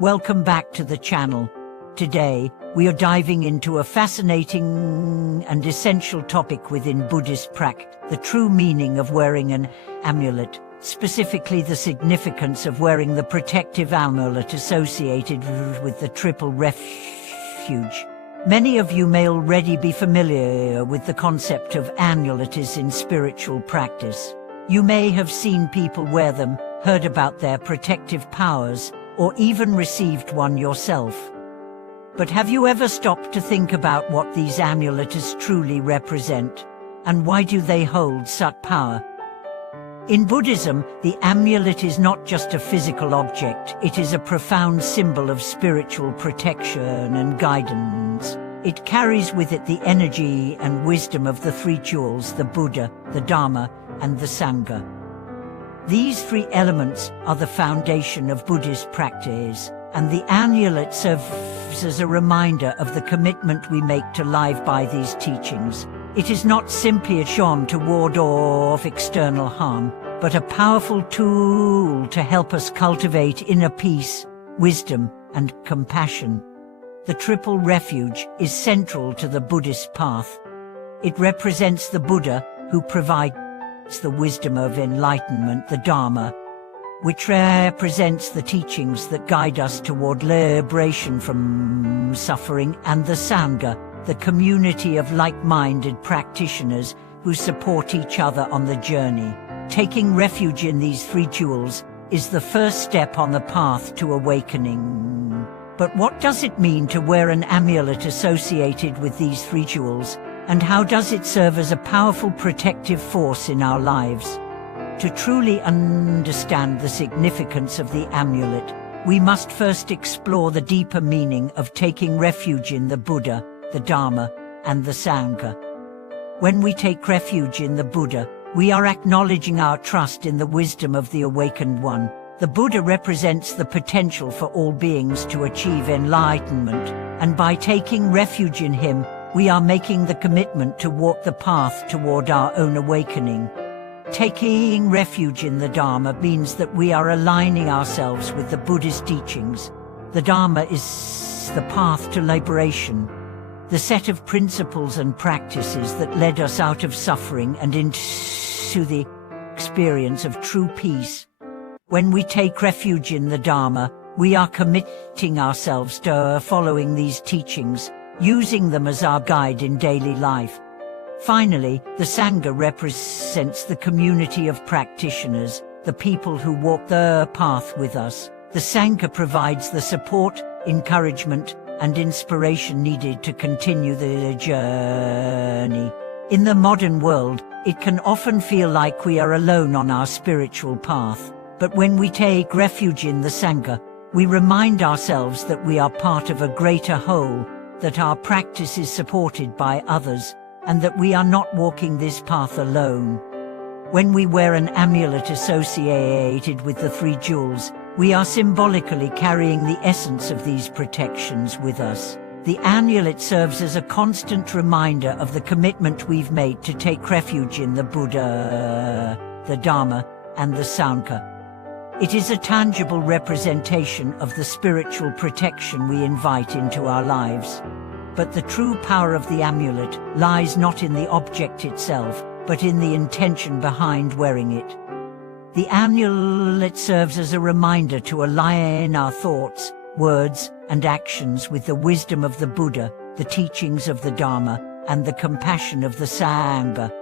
Welcome back to the channel. Today, we are diving into a fascinating and essential topic within Buddhist practice, the true meaning of wearing an amulet, specifically the significance of wearing the protective amulet associated with the triple refuge. Many of you may already be familiar with the concept of amulets in spiritual practice. You may have seen people wear them, heard about their protective powers, or even received one yourself. But have you ever stopped to think about what these amulets truly represent? And why do they hold such power? In Buddhism, the amulet is not just a physical object, it is a profound symbol of spiritual protection and guidance. It carries with it the energy and wisdom of the three jewels, the Buddha, the Dharma, and the Sangha. These three elements are the foundation of Buddhist practice, and the amulet serves as a reminder of the commitment we make to live by these teachings. It is not simply a charm to ward off external harm, but a powerful tool to help us cultivate inner peace, wisdom, and compassion. The triple refuge is central to the Buddhist path. It represents the Buddha, who provides the wisdom of enlightenment, the Dharma, which represents the teachings that guide us toward liberation from suffering, and the Sangha, the community of like-minded practitioners who support each other on the journey. Taking refuge in these three jewels is the first step on the path to awakening. But what does it mean to wear an amulet associated with these three jewels? And how does it serve as a powerful protective force in our lives? To truly understand the significance of the amulet, we must first explore the deeper meaning of taking refuge in the Buddha, the Dharma, and the Sangha. When we take refuge in the Buddha, we are acknowledging our trust in the wisdom of the awakened one. The Buddha represents the potential for all beings to achieve enlightenment, and by taking refuge in him, we are making the commitment to walk the path toward our own awakening. Taking refuge in the Dharma means that we are aligning ourselves with the Buddhist teachings. The Dharma is the path to liberation, the set of principles and practices that led us out of suffering and into the experience of true peace. When we take refuge in the Dharma, we are committing ourselves to following these teachings, using them as our guide in daily life. Finally, the Sangha represents the community of practitioners, the people who walk the path with us. The Sangha provides the support, encouragement, and inspiration needed to continue the journey. In the modern world, it can often feel like we are alone on our spiritual path. But when we take refuge in the Sangha, we remind ourselves that we are part of a greater whole, that our practice is supported by others, and that we are not walking this path alone. When we wear an amulet associated with the three jewels, we are symbolically carrying the essence of these protections with us. The amulet serves as a constant reminder of the commitment we've made to take refuge in the Buddha, the Dharma, and the Sangha. It is a tangible representation of the spiritual protection we invite into our lives. But the true power of the amulet lies not in the object itself, but in the intention behind wearing it. The amulet serves as a reminder to align our thoughts, words, and actions with the wisdom of the Buddha, the teachings of the Dharma, and the compassion of the Sangha.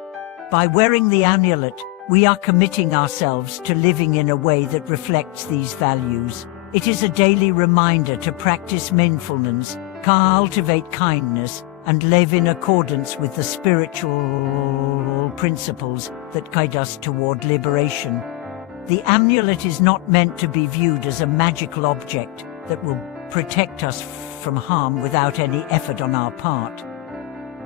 By wearing the amulet, we are committing ourselves to living in a way that reflects these values. It is a daily reminder to practice mindfulness, cultivate kindness, and live in accordance with the spiritual principles that guide us toward liberation. The amulet is not meant to be viewed as a magical object that will protect us from harm without any effort on our part.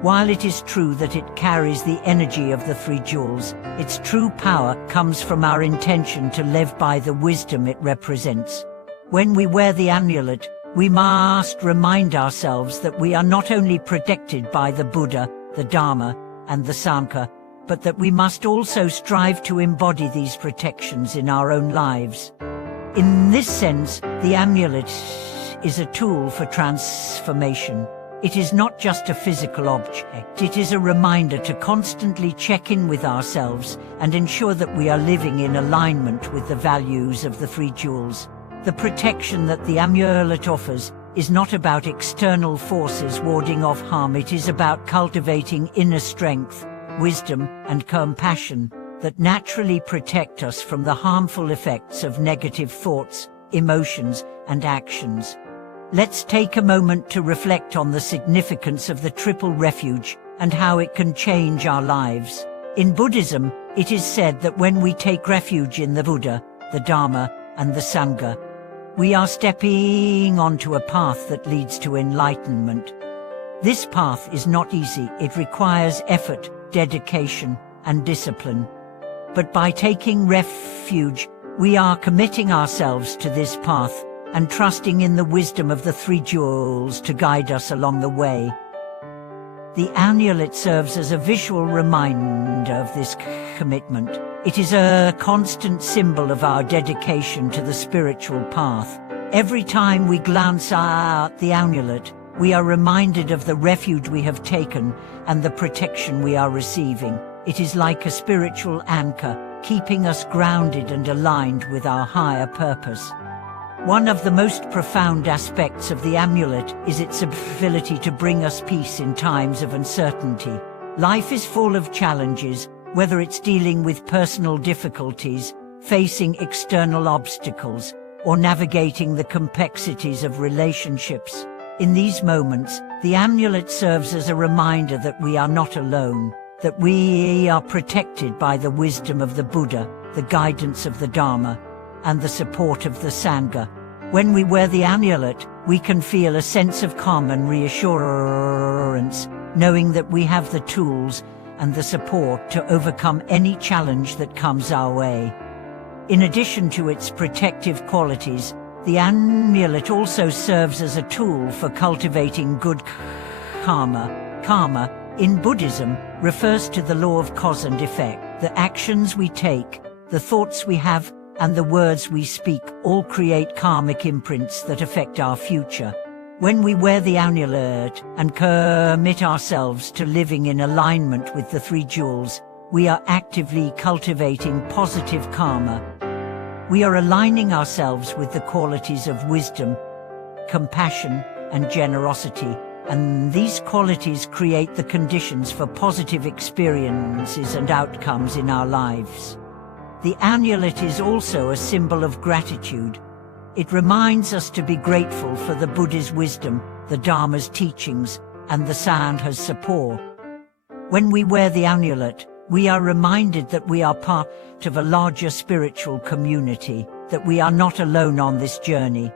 While it is true that it carries the energy of the three jewels, its true power comes from our intention to live by the wisdom it represents. When we wear the amulet, we must remind ourselves that we are not only protected by the Buddha, the Dharma, and the Sangha, but that we must also strive to embody these protections in our own lives. In this sense, The amulet is a tool for transformation. It is not just a physical object, it is a reminder to constantly check in with ourselves and ensure that we are living in alignment with the values of the three jewels. The protection that the amulet offers is not about external forces warding off harm, it is about cultivating inner strength, wisdom, and compassion that naturally protect us from the harmful effects of negative thoughts, emotions, and actions. Let's take a moment to reflect on the significance of the triple refuge and how it can change our lives. In Buddhism, it is said that when we take refuge in the Buddha, the Dharma, and the Sangha, we are stepping onto a path that leads to enlightenment. This path is not easy. It requires effort, dedication, and discipline. But by taking refuge, we are committing ourselves to this path and trusting in the wisdom of the three jewels to guide us along the way. The amulet serves as a visual reminder of this commitment. It is a constant symbol of our dedication to the spiritual path. Every time we glance at the amulet, we are reminded of the refuge we have taken and the protection we are receiving. It is like a spiritual anchor, keeping us grounded and aligned with our higher purpose. One of the most profound aspects of the amulet is its ability to bring us peace in times of uncertainty. Life is full of challenges, whether it's dealing with personal difficulties, facing external obstacles, or navigating the complexities of relationships. In these moments, the amulet serves as a reminder that we are not alone, that we are protected by the wisdom of the Buddha, the guidance of the Dharma, and the support of the Sangha. When we wear the amulet, we can feel a sense of calm and reassurance, knowing that we have the tools and the support to overcome any challenge that comes our way. In addition to its protective qualities, the amulet also serves as a tool for cultivating good karma. Karma, in Buddhism, refers to the law of cause and effect. The actions we take, the thoughts we have, and the words we speak all create karmic imprints that affect our future. When we wear the amulet and commit ourselves to living in alignment with the three jewels, we are actively cultivating positive karma. We are aligning ourselves with the qualities of wisdom, compassion, and generosity, and these qualities create the conditions for positive experiences and outcomes in our lives. The amulet is also a symbol of gratitude. It reminds us to be grateful for the Buddha's wisdom, the Dharma's teachings, and the Sangha's support. When we wear the amulet, we are reminded that we are part of a larger spiritual community, that we are not alone on this journey.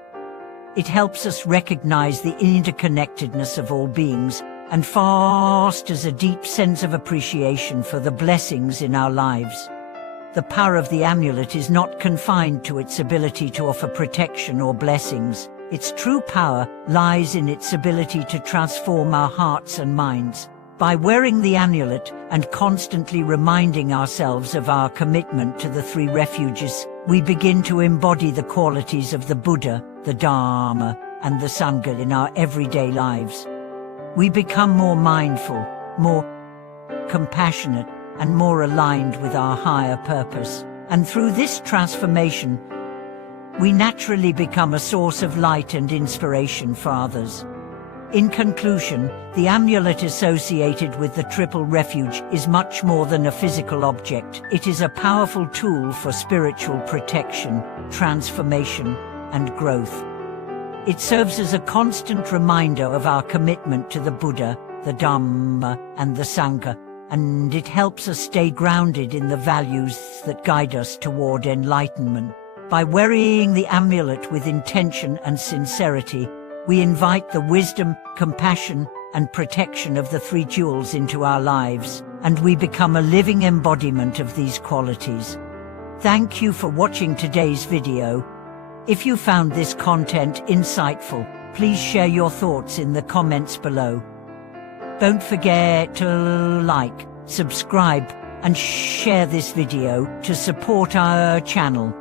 It helps us recognize the interconnectedness of all beings and fosters a deep sense of appreciation for the blessings in our lives. The power of the amulet is not confined to its ability to offer protection or blessings. Its true power lies in its ability to transform our hearts and minds. By wearing the amulet and constantly reminding ourselves of our commitment to the three refuges, we begin to embody the qualities of the Buddha, the Dharma, and the Sangha in our everyday lives. We become more mindful, more compassionate, and more aligned with our higher purpose. And through this transformation, we naturally become a source of light and inspiration for others. In conclusion, the amulet associated with the triple refuge is much more than a physical object. It is a powerful tool for spiritual protection, transformation, and growth. It serves as a constant reminder of our commitment to the Buddha, the Dhamma, and the Sangha, and it helps us stay grounded in the values that guide us toward enlightenment. By wearing the amulet with intention and sincerity, we invite the wisdom, compassion, and protection of the three jewels into our lives, and we become a living embodiment of these qualities. Thank you for watching today's video. If you found this content insightful, please share your thoughts in the comments below. Don't forget to like, subscribe, and share this video to support our channel.